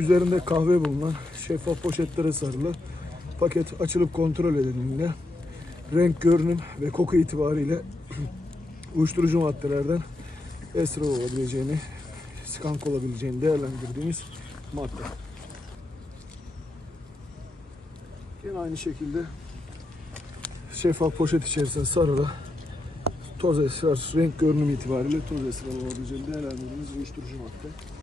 Üzerinde kahve bulunan şeffaf poşetlere sarılı paket açılıp kontrol edildiğinde renk, görünüm ve koku itibariyle uyuşturucu maddelerden esrar olabileceğini, skank olabileceğini değerlendirdiğimiz madde. Yine aynı şekilde şeffaf poşet içerisinde sarılı toz esrar, renk, görünüm itibariyle toz esrar olabileceğini değerlendirdiğimiz uyuşturucu madde.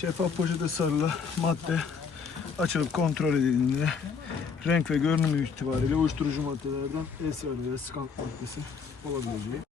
Şeffaf poşete sarılı madde açılıp kontrol edildiğinde renk ve görünümü itibariyle uyuşturucu maddelerden esrar veya skank maddesi olabileceği.